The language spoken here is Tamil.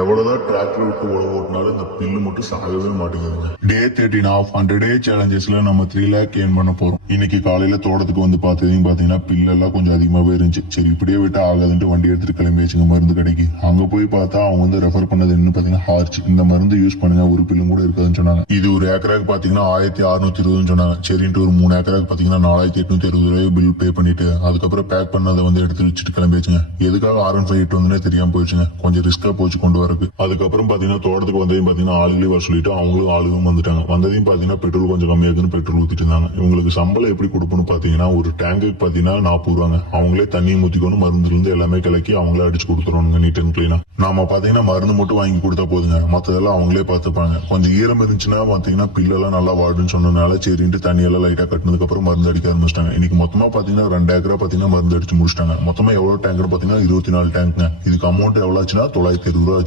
எவ்வளவுதான் டிராக்டர் விட்டு உழவு ஓட்டினாலும் இந்த பில்லு மட்டும் சாகவே மாட்டேங்குதுங்க. டே 13 ஆஃப் 100 டே சேலஞ்சஸ்ல நம்ம 3 லேக் ஏர்ன் பண்ண போறோம். இன்னைக்கு காலையில தோட்டத்துக்கு வந்து பார்த்ததையும் பாத்தீங்கன்னா பில்லெல்லாம் கொஞ்சம் அதிகமாவே இருந்துச்சு. சரி இப்படியே விட்டு ஆகாதுன்ட்டு வண்டி எடுத்துட்டு கிளம்பி வச்சுங்க மருந்து கடைக்கு. அங்க போய் பார்த்தா அவங்க வந்து ரெஃபர் பண்ணது என்ன பாத்தீங்கன்னா ஹார்ச், இந்த மருந்து யூஸ் பண்ணுங்க ஒரு பில்லும் கூட இருக்காதுன்னு சொன்னாங்க. இது ஒரு ஏக்கராக்கு பாத்தீங்கன்னா 1620 சொன்னாங்க. சரின்ட்டு ஒரு 3 ஏக்கராக்கு பாத்தீங்கன்னா 4860 பில் பே பண்ணிட்டு அதுக்கப்புறம் பேக் பண்ணதை வந்து எடுத்து வச்சுட்டு கிளம்பி வச்சுங்க. எதுக்காக R15 வந்தனே தெரியாம போயிடுச்சுங்க. கொஞ்சம் ரிஸ்கா போச்சு கொண்டு வரக்கு. அதுக்கப்புறம் பாத்தீங்கன்னா தோட்டத்துக்கு வந்ததையும் பாத்தீங்கன்னா ஆளுகளே வர சொல்லிட்டு அவங்களும் ஆளுகளும் வந்துட்டாங்க. வந்ததையும் பாத்தீங்கன்னா பெட்ரோல் கொஞ்சம் கம்மியா இருக்குன்னு பெட்ரோல் ஊத்திட்டு இருந்தாங்க. இவங்களுக்கு சம்பளம் எப்படி கொடுப்போம்னு பாத்தீங்கன்னா ஒரு டேங்குக்கு பாத்தீங்கன்னா 40 ரூபாங்க. அவங்களே தண்ணி ஊத்திக்கணும், மருந்துல இருந்து எல்லாமே கலக்கி அவங்களே அடிச்சு கொடுத்துருவாங்க நீட் அண்ட் கிளீனா. நாம பாத்தீங்கன்னா மருந்து மட்டும் வாங்கி கொடுத்தா போதுங்க, மத்ததெல்லாம் அவங்களே பாத்துப்பாங்க. கொஞ்சம் ஈரம் இருந்துச்சுன்னா பாத்தீங்கன்னா பில்லெல்லாம் நல்லா வாடுன்னு சொன்னதுனால சரின்ட்டு தண்ணியெல்லாம் லைட்டா கட்டினதுக்கு அப்புறம் மருந்து அடிக்க ஆரம்பிச்சிட்டாங்க. இன்னைக்கு மொத்தமா பாத்தீங்கன்னா 2 ஏக்கரா பாத்தீங்கன்னா மருந்து அடிச்சு முடிச்சிட்டாங்க. மொத்தமா எவ்வளவு டேங்க் பாத்தீங்கன்னா 24 டேங்க்ங்க. இதுக்கு அமௌண்ட் எவ்வளவு ஆச்சுன்னா 920 ரூபா.